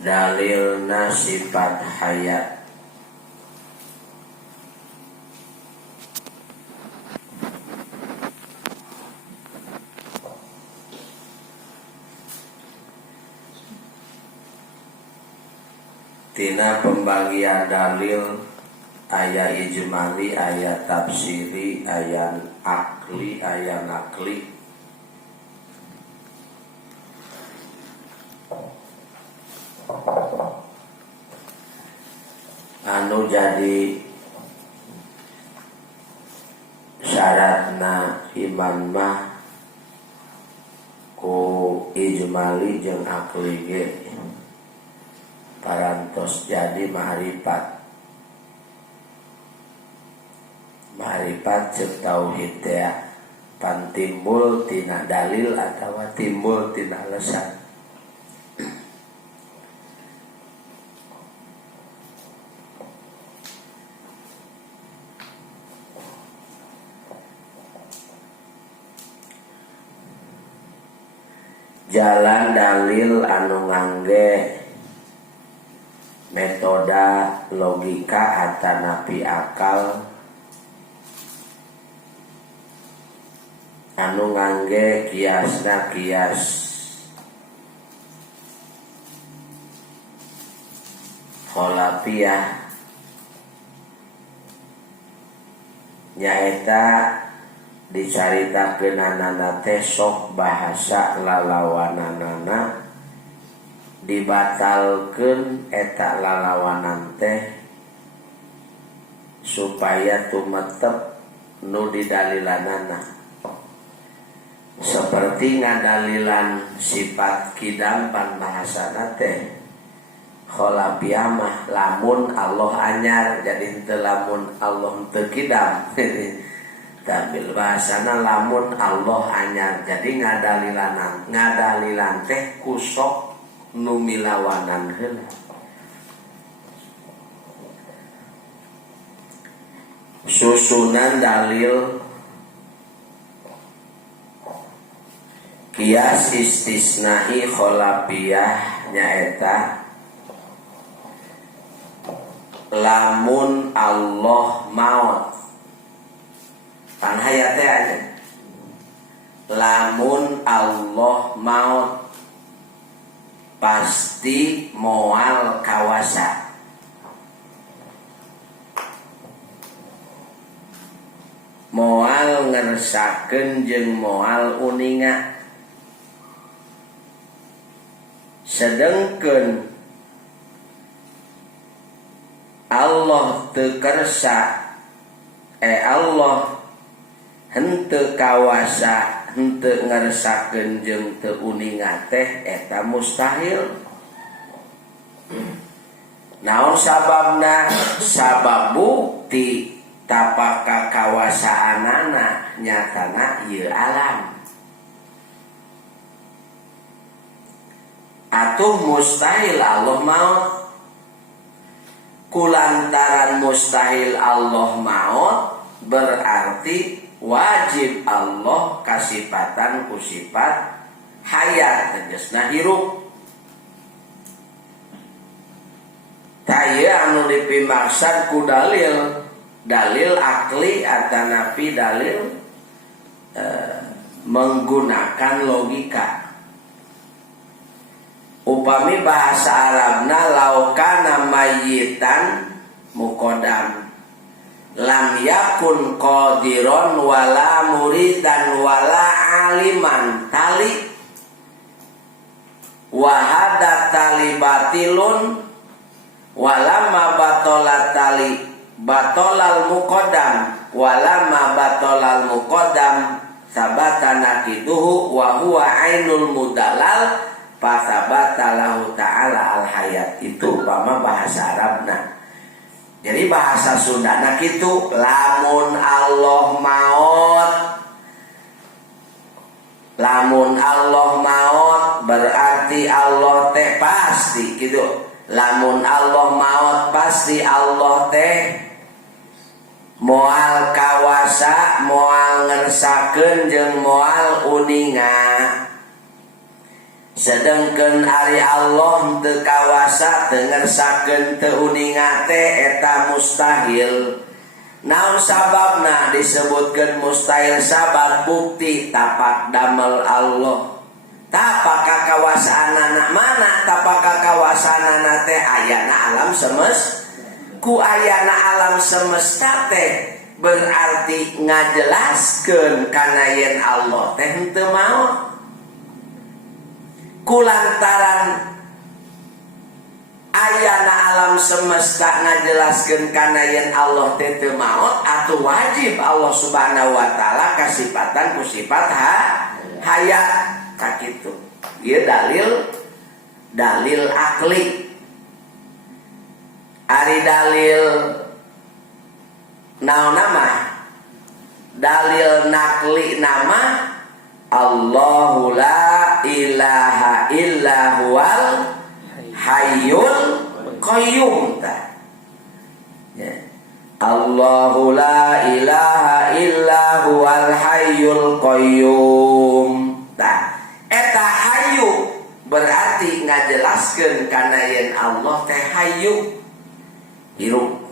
dalilna sifat hayat. Tina pembagian dalil aya ijmali, aya tafsiri, aya akli, aya nakli. Anu jadi syaratna iman mah ku ijmali jeung akli ge parantos jadi ma'rifat. Ma'rifat jeung tauhid teh pan timbul tina dalil atawa timbul tina lesan. Jalan dalil anu ngangge metoda logika atanapi akal, anu ngangge kiasna kias kholafiyah nyaeta dicaritakeunana teh sok bahasa lalawananana dibatalkeun eta lalawanan teh supaya tumetep nu didalilanana, seperti ngadalilan sifat kidam pan bahasana teh kholafiyah mah lamun Allah anyar, jadi henteu lamun Allah teu kidam. Tapi bahasana lamun Allah anyar, jadi ngadalilan teh kusok nu milawanan heula. Susunan dalil kias istisnai kholafiyah nyaeta lamun Allah maut pan hayat teh aja, lamun Allah maut pasti moal kawasa. Moal ngersakeun jeung moal uninga. Sedengkeun Allah teu kersa, Allah henteu kawasa, henteu ngersakeun jeung teu uninga teh eta mustahil. Naon sababna? Sabab bukti tapaka kawasaanana nyatana ieu alam. Atuh mustahil Allah maut. Kulantaran mustahil Allah maut berarti wajib Allah kasifatan ku sifat hayat tegasna hirup. Taya anu dipimaksad ku dalil, dalil akli atanapi dalil menggunakan logika. Upami bahasa Arabna laukana mayyitan muqaddam lam yakun qadiron wala muridan wala aliman tali wahada tali batilun walama batolat tali batolal muqaddam walama batolal muqaddam sabata nakiduhu wa huwa ainul mudallal fasabata lahu ta'ala al hayat. Itu upama bahasa Arabna. Jadi bahasa Sundana kitu, lamun Allah maut, lamun Allah maut berarti Allah teh pasti gitu. Lamun Allah maut pasti Allah teh moal kawasa, moal ngersakeun jeung moal uninga. sedangkan ari Allah teu kawasa teu ngersakeun teu uninga teh eta mustahil. Naon sababna disebutkeun mustahil? Sabab bukti tapak damel Allah. Tapak kakawasaanana mana? Tapak kakawasaanana teh ayana alam semesta. Ku ayana alam semesta teh berarti ngajelaskeun kana yen Allah teh henteu maot. Kulantaran ayana alam semesta ngajelaskeun kana yen Allah teh teu maot, atuh wajib Allah Subhanahu wa taala kasifatan ku sifat hayat kakitu. Ieu dalil akli. Ari dalil naon nama? Dalil nakli nama Allahu la ilaha illa huwal hayyul qayyum. Ya. Allahu la ilaha illa huwal hayyul qayyum. Eta hayyu berarti ngajelaskeun kana yen Allah teh hayyu hirup.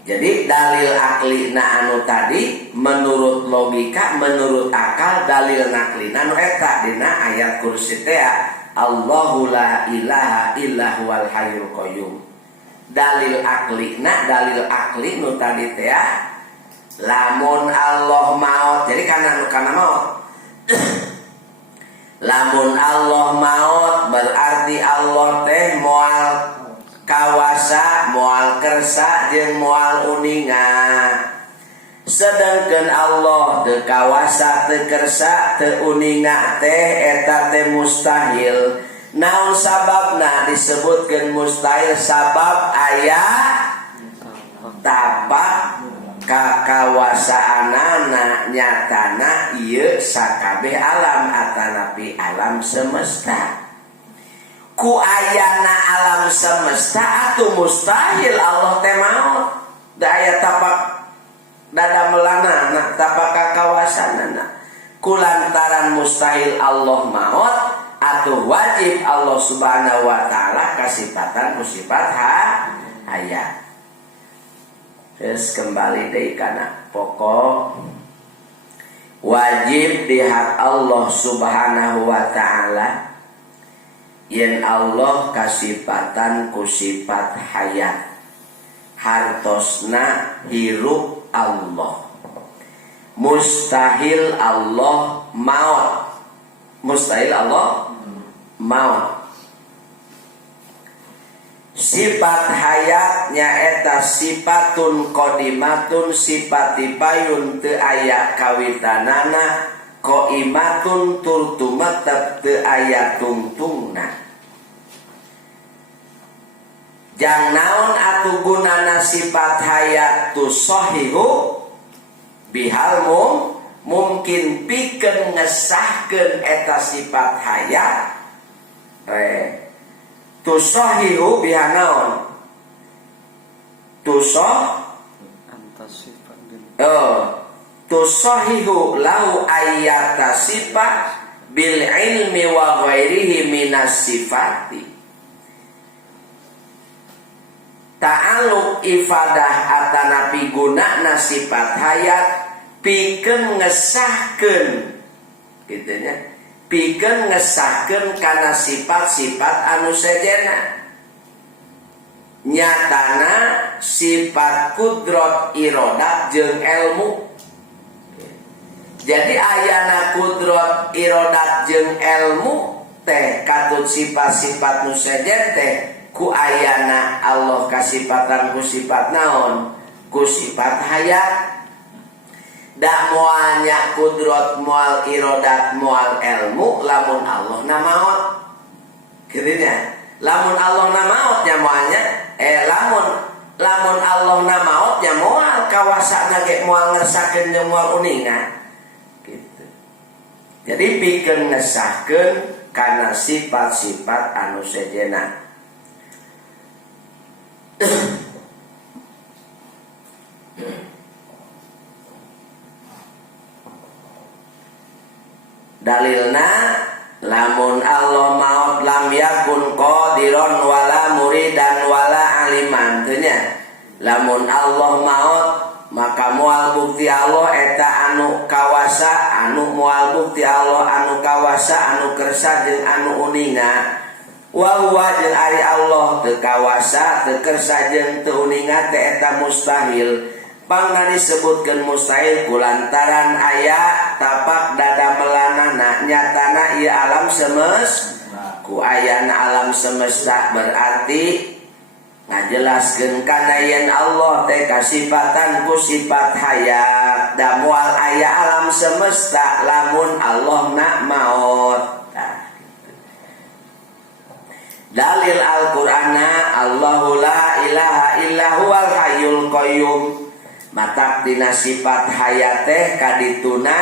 Jadi dalil akli na anu tadi menurut logika, menurut akal, dalil naklina anu eta dina ayat kursi teh Allahu la ilaha illa huwal hayyul qayyum. Dalil aklina, dalil akli nu tadi teh lamun Allah maot. Jadi kana maot. Lamun Allah maot berarti Allah teh moal kawasa, moal kersa, jeung moal uninga. Sedangkan Allah teu kawasa, teu kersa, teu uninga teh eta teh mustahil. Naon sababna disebutkeun mustahil? Sabab aya tapak kakawasaanana nyatana ieu sakabeh alam atanapi alam semesta. Ku ayana alam semesta atuh mustahil Allah teh maot. Da aya tapak dadamelanana, tapak kakawasanana. Kulantaran mustahil Allah maot, atuh wajib Allah Subhanahu wa taala kasifatan ku sifat hayat. Terus kembali deui kana pokok wajib di hak Allah Subhanahu wa taala yen Allah kasifatan ku sifat hayat, hartosna hirup Allah. Mustahil Allah maut. Mustahil Allah maut. Sifat hayat nyaeta sifatun qodimatun, sifat dipayun teu aya kawitanana, qaimatun tur tumetep teu aya tungtungna. Jang naon atuh gunana sifat hayat tu sahihu bihal mungkin pikeun ngesahkeun eta sifat hayat. Tusahihu biha naon? Tusahihu lau ayyata sifat bil ilmi wa ghairihi minas sifati. Ta'aluk ifadah atanapi gunana sifat hayat pikeun ngesahkeun kitu nya. Pikeun ngesahkeun kana sifat-sifat anu sejena. Nyatana sifat kudrat irodat jeung ilmu. Jadi ayana kudrat irodat jeung ilmu teh katut sifat-sifat nu sejen teh ku ayana Allah kasifatan ku sifat naon? Ku sifat hayat. Da moalnya kudrat, moal irodat, moal ilmu, lamun Allah na maot. Kieunya, lamun Allah na maot nya moalnya, lamun Allah na maot nya moal kawasana ge moal ngersahkeun jeung moal uningan. Gitu. Jadi pikeun ngesahkeun kana sifat-sifat anu sejena. dalilna lamun Allah maut lam yakun qadiron wala muridan wala aliman teunya. Lamun Allah maut maka moal bukti Allah eta anu kawasa, anu moal bukti Allah anu kawasa, anu kersa jeung anu uninga. Wa huwa jeung ari Allah teu kawasa, teu kersa jeung teu uninga teh eta mustahil. Pangna disebutkeun mustahil kulantaran aya tapak dadamelanana nyatana ieu alam semesta. Ku ayana alam semesta berarti ngajelaskeun kana yen Allah teh kasifatan ku sifat hayat da moal aya alam semesta lamun Allah nak maut. Dalil Al-Qur'ana Allahu la ilaha illa huwal hayyul qayyum. Matak dina sifat hayat teh kadituna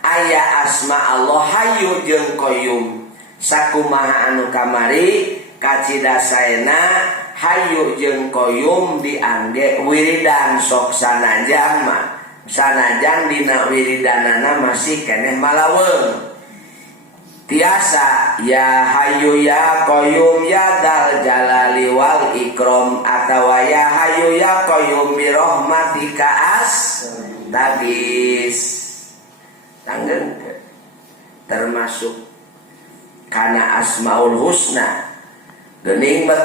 aya asma Allah hayyu jeung qayyum. Sakumaha anu kamari kacidasaena hayyu jeung qayyum diangge wiridan sok sanajan mah sanajan dina wiridanana masih keneh malaweung. Tiasa ya hayyu ya qayyum ya dal jalali wal ikram atawa ya hayyu ya qayyum bi rahmatika astagis. Tanggeun termasuk kana asmaul husna geuning bet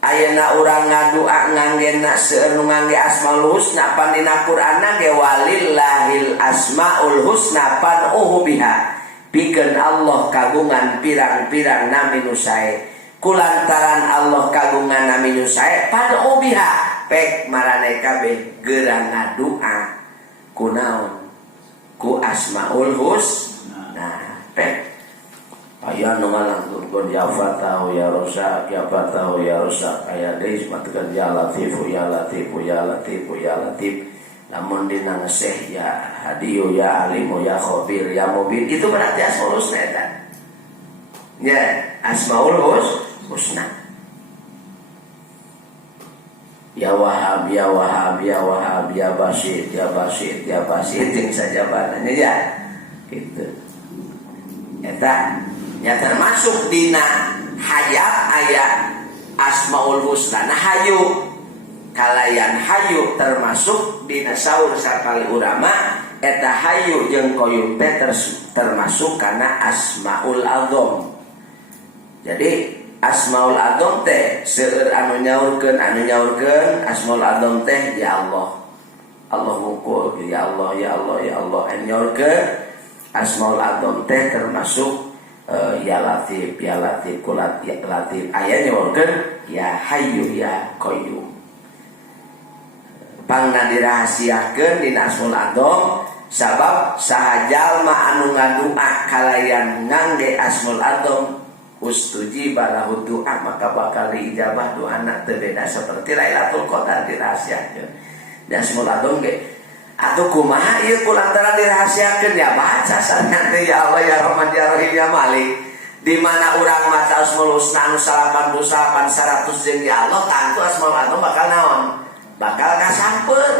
ayeuna urang ngadua nganggena seueur nu ngangge asmaul husna pan dina Qur'anna ge walillahil asmaul husna pan'uhu biha. Pikeun Allah kagungan pirang-pirang nami nu sae. Kulantaran Allah kagungan nami nu sae pan'uhu biha pek marane kabeh geurang ngadua kunaon ku asmaul husna pek aya nu ngalangturkeun ya Fatahu ya Razzaq ya Fatahu ya Razzaq aya deui matakeun ya Latifu ya Latifu ya Latifu ya Latif. Lamun dina ngeseh ya Hadiyu ya Alimu ya Khabir ya Mubin itu berarti asmaul husna eta. Ya, asmaul husna. Ya Wahhab ya Wahhab ya Wahhab ya Basit ya Basit ya Basit jeung sajabanana ya. Gitu. Eta ya termasuk dina hayat ayat asmaul husna. Nah hayu kalayan hayu termasuk dina saur sakali ulama eta hayu jeung qayyum teh termasuk kana asmaul azam. Jadi asmaul azam teh seueur anu nyaurkeun asmaul azam teh ya Allah. Allah ngukul ya Allah ya Allah ya Allah anu nyaurkeun asmaul azam teh termasuk ya Latif ya Latif kulat ya Latif aya nyaurkeun ya hayyu ya qayyum. Pangna dirahasiakeun dina asmaul azam sabab saha jalma anu ngadua kalayan ngangge asmaul azam ustujiba lahu doa maka bakal diijabah doana teu beda saperti Lailatul Qadar dirahasiakeun. Da asmaul azam ge atuh kumaha ieu kulantaran dirahasiakeun ya baca sanana ya Allah ya Rahman ya Rahim ya Malik. Di mana urang maca asmaul husna anu 88 100 jeung ya Allah tentu asmaul azam bakal naon? Bakal kasampeun